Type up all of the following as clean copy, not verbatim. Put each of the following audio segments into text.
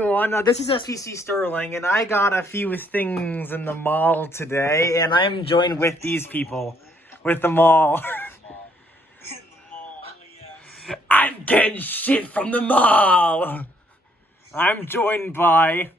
Everyone, this is SVC Sterling, and I got a few things in the mall today, and I'm joined with these people, with the mall. I'm getting shit from the mall! I'm joined by...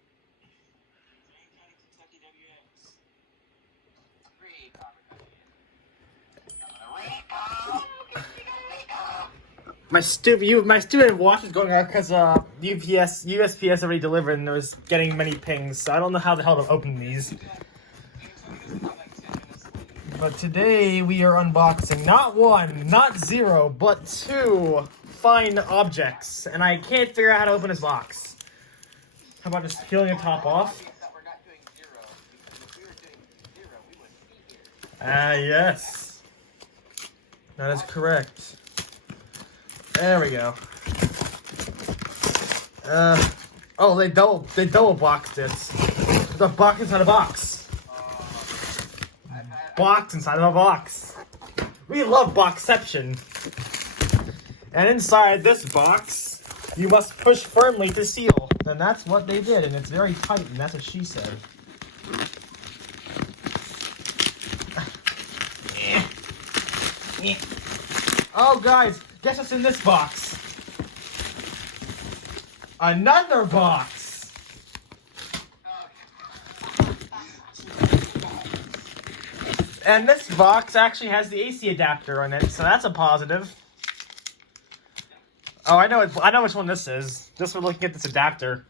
My stupid watch is going out because USPS already delivered and it was getting many pings, so I don't know how the hell to open these. But today we are unboxing not one, not zero, but two fine objects, and I can't figure out how to open this box. How about just peeling the top off? Yes. That is correct. There we go. Oh, they double boxed it. The box inside a box. Box inside of a box. We love boxception. And inside this box, you must push firmly to seal. And that's what they did, and it's very tight, and that's what she said. Oh, guys. Guess what's in this box? Another box! And this box actually has the AC adapter on it, so that's a positive. Oh, I know which one this is. Just for looking at this adapter.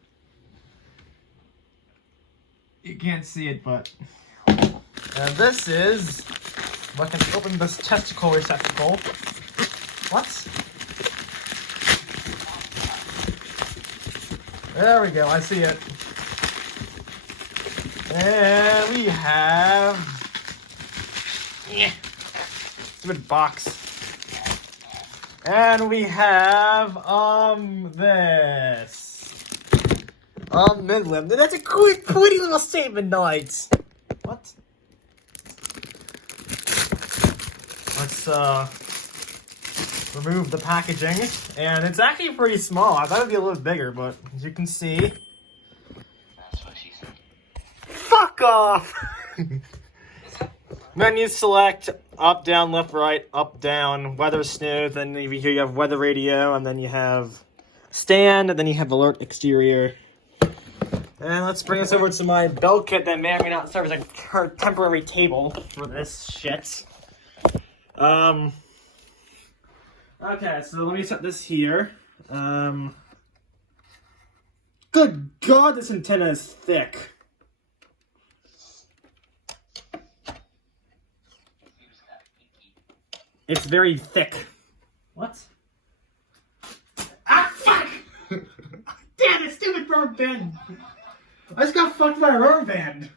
You can't see it, but... And this is... If I can open this testicle receptacle. What? There we go, I see it. And we have... Stupid box. And we have, this. Midland. That's a quick, pretty little statement night. What? Let's, remove the packaging, and it's actually pretty small. I thought it'd be a little bigger, but as you can see... That's what she said. Fuck off! Menu select, up, down, left, right, up, down, weather snooze, then over here you have weather radio, and then you have stand, and then you have alert exterior. And let's bring us over to my bell kit that may or may not serve as a temporary table for this shit. Okay, so let me set this here. Good God, this antenna is thick. It's very thick. What? Ah, fuck! Damn it, stupid rubber band! I just got fucked by a rubber band.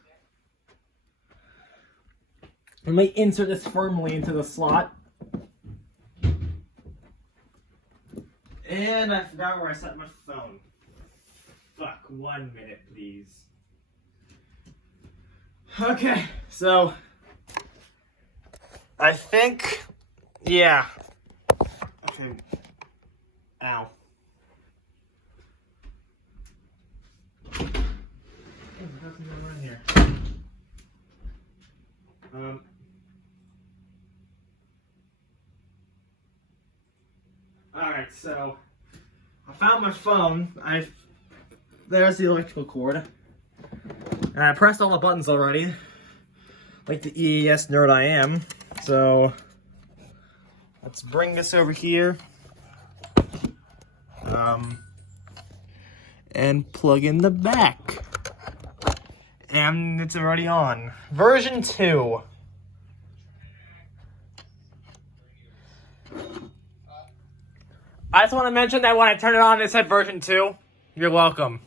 Let me insert this firmly into the slot. And I forgot where I set my phone. Fuck, 1 minute, please. Okay, so... I think... Yeah. Okay. Ow. There's nothing around here. Alright, so I found my phone. There's the electrical cord. And I pressed all the buttons already. Like the EAS nerd I am. So let's bring this over here. And plug in the back. And it's already on. Version 2. I just want to mention that when I turn it on, it said version 2. You're welcome.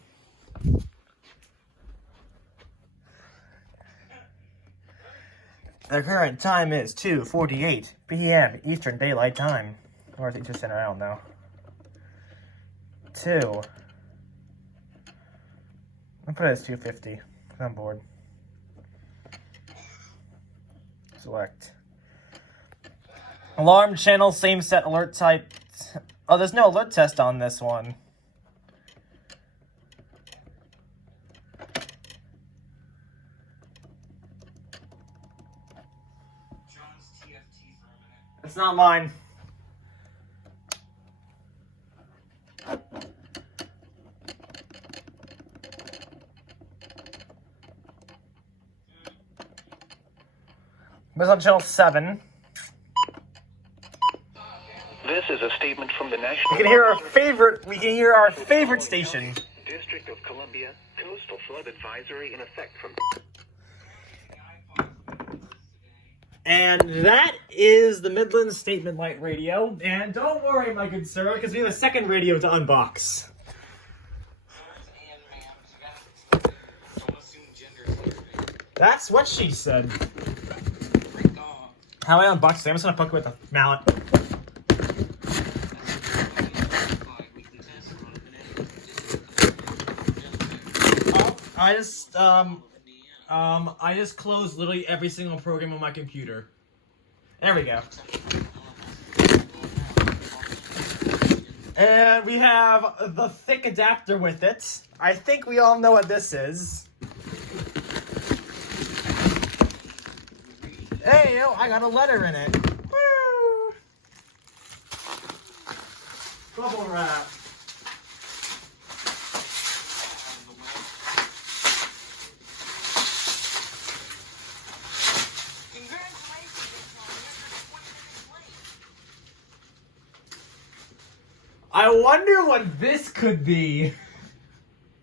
The current time is 2:48 p.m. Eastern Daylight Time. Or is it just in? I don't know. 2. I'll put it as 2:50. I'm bored. Select. Alarm channel, same set alert type. Oh, there's no alert test on this one. It's not mine. It's on channel 7. This is a statement from the National. We can hear our favorite station. District of Columbia, coastal flood advisory in effect from. And that is the Midland Statement Light Radio. And don't worry, my good sir, because we have a second radio to unbox. That's what she said. How I unbox it? I'm just gonna poke it with a mallet. I just closed literally every single program on my computer. There we go. And we have the thick adapter with it. I think we all know what this is. Hey, yo, I got a letter in it. Woo! Bubble wrap. I wonder what this could be.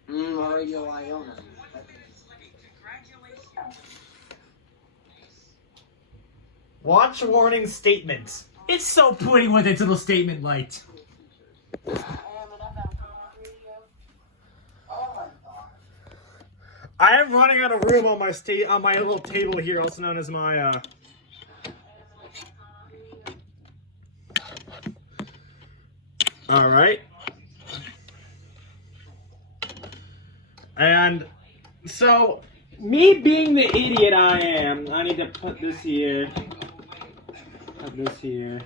Radio Iona. Watch warning statement. It's so pretty with its little statement light. I am running out of room on my little table here, also known as my All right. And so, me being the idiot I am, I need to put this here. Put this here.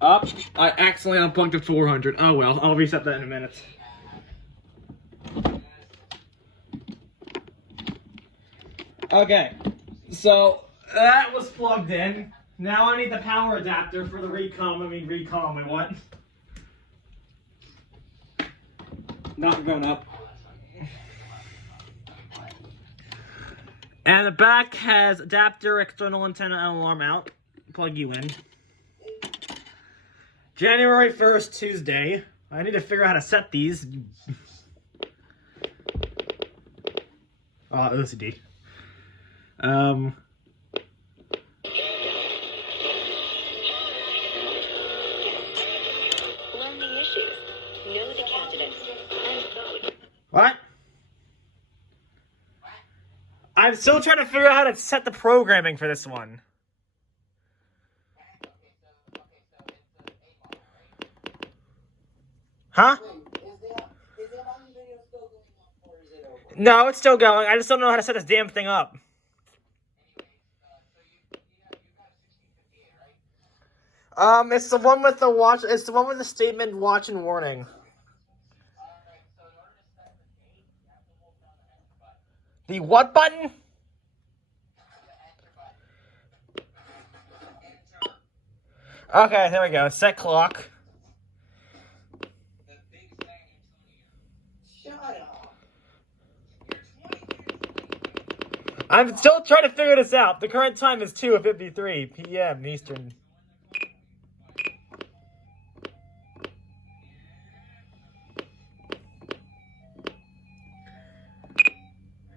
Up. I accidentally unplugged the 400. Oh well, I'll reset that in a minute. Okay. So, that was plugged in. Now I need the power adapter for the Reecom we want. Not going up. And the back has adapter, external antenna, and alarm out. Plug you in. January 1st, Tuesday. I need to figure out how to set these. OCD. What? I'm still trying to figure out how to set the programming for this one. Huh? No, it's still going. I just don't know how to set this damn thing up. It's the one with the watch. It's the one with the statement, watch, and warning. The what button? Okay, there we go. Set clock. I'm still trying to figure this out. The current time is 2:53 p.m. Eastern.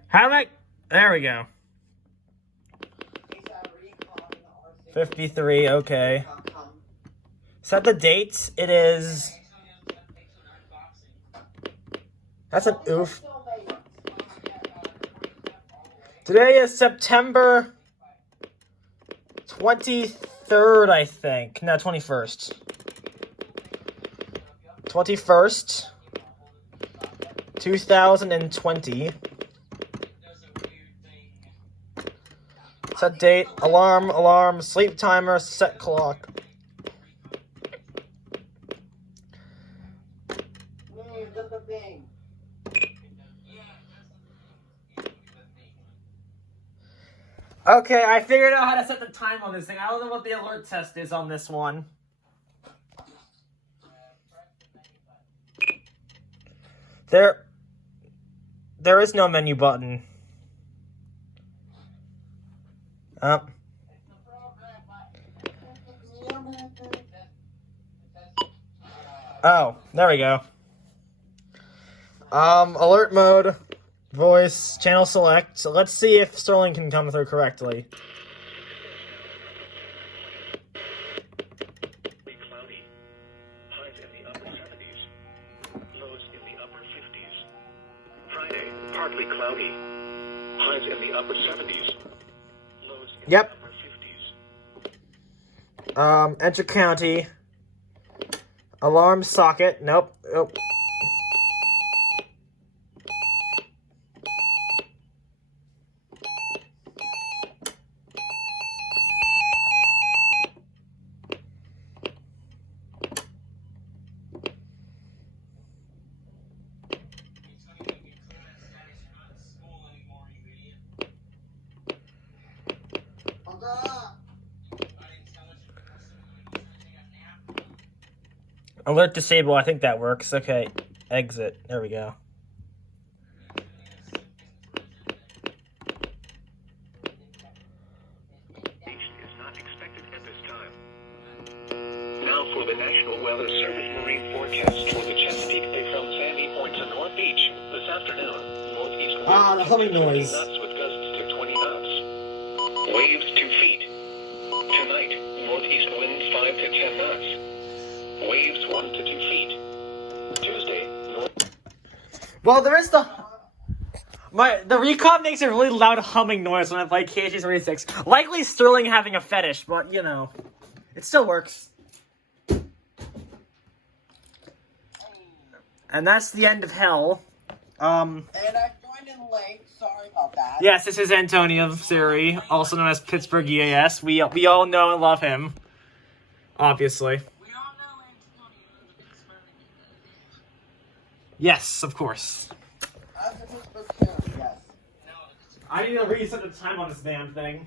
How am I? There we go. 53, okay. Set the dates. It is... That's an oof. Today is September 23rd, I think. No, 21st. 21st, 2020. Set date, alarm, sleep timer, set clock. Okay, I figured out how to set the time on this thing. I don't know what the alert test is on this one. There is no menu button. Oh, there we go. Alert mode, voice, channel select. So let's see if Sterling can come through correctly. Cloudy. Highs in the upper 70s. Lows in the upper 50s. Friday, partly cloudy. Highs in the upper 70s. Lows in the upper 50s. Enter county. Alarm socket. Nope. Alert disable. I think that works. Okay. Exit. There we go. Is not expected at this time. Now for the National Weather Service marine forecast for the Chesapeake Bay from Sandy Point to North Beach this afternoon. Northeast winds The humming noise. 20 knots with gusts to 20 knots. Waves 2 feet. Tonight, northeast winds 5 to 10 knots. Waves 1 to 2 feet. Tuesday, Well, there is the Reecom makes a really loud humming noise when I play KG-36. Likely Sterling having a fetish, but you know, it still works. And that's the end of hell. And I joined in late. Sorry about that. Yes, this is Antonio Siri, also known as Pittsburgh EAS. We all know and love him, obviously. Yes, of course. As a Pittsburgh fan, yes. I need to reset the time on this damn thing.